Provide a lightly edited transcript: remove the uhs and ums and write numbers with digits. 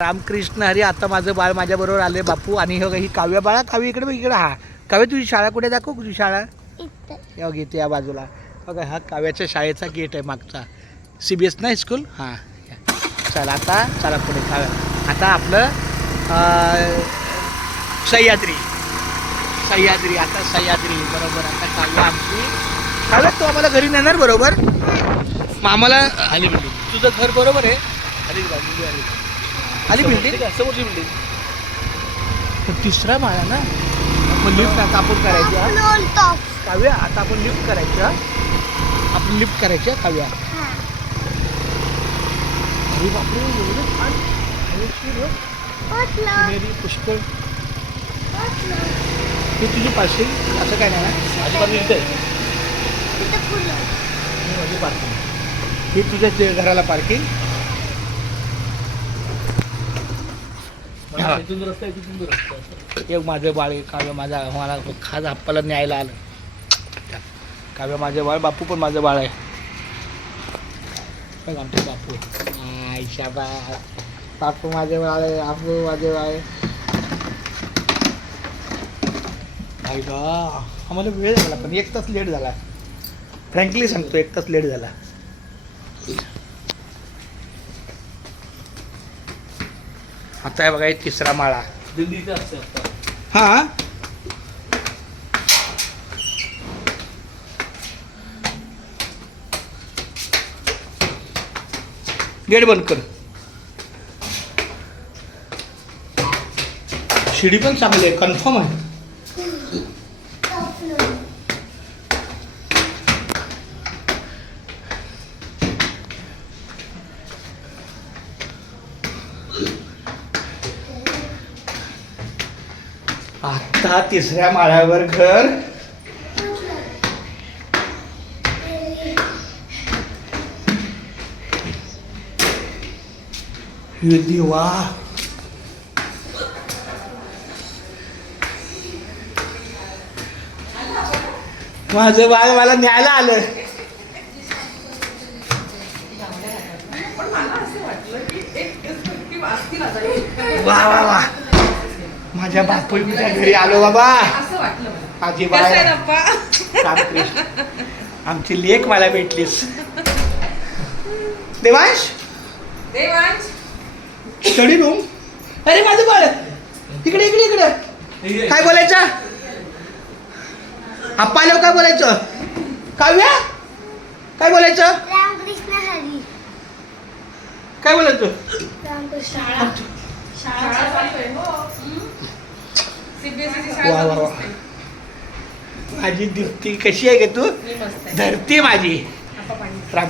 रामकृष्ण हरी. आता माझं बाळ माझ्याबरोबर आले बापू. आणि ही काव्या बाळा. काव्य इकडे बघ इकडे. हा काव्य तुझी शाळा कुठे दाखव. तुझी शाळा इथे या बाजूला बघा. हा काव्याच्या शाळेचा गेट आहे मागचा. CBS ना स्कूल. हां चला आता चला पुढे काव्या. आता आपलं सह्याद्री. आता सह्याद्री बरोबर. आता काव्या आमची. काव्या तू आम्हाला घरी नेणार बरोबर. मग आम्हाला आली बिल्डिंग. तुझं घर बरोबर आहे. आली बिल्डिंग समोरची बिल्डिंग. तिसरा माळा ना. मग लिफ्ट आता आपण करायची. काव्या आता आपण लिफ्ट करायचं. आपण लिफ्ट करायचं काव्या. अरे बापरे एवढं छान पुष्कळ. हे तुझी पार्किंग असं काय नाही ना. माझी पार्किंग ही तुझ्या घराला पार्किंग. एक माझं बाळ आहे काव्य. मला खास आप्पाला न्यायला आलं. काव्य माझं बाळ. बापू पण माझं बाळ आहे. बघ आमचे बापू. आयशा बापू माझे बाळ आहे. बापू माझे बाळ आहे. आम्हाला वेळ झाला पण 1 तास लेट झाला. फ्रँकली सांगतो 1 तास लेट झाला. आता आहे बघा एक तिसरा माळा. हा गेट बंद कर. शिडी पण चांगली आहे. कन्फर्म आहे. आता तिसऱ्या माळ्यावर घर. हे देवा. माझं बाळ मला न्यायला आलं. वा वा वा. माझ्या बापूच्या घरी आलो बाबा. माझी बाळ रामकृष्ण. आमची लेक मला भेटलीस. Devansh study room. अरे माझं बाळ इकडे इकडे इकडे. काय बोलायचं आप्पा आलो. काय बोलायचं काव्या. काय बोलायचं. रामकृष्ण हरी. काय बोलायचं. वा वा वा. माझी दीप्ती कशी आहे ग तू. धरती माझी. राम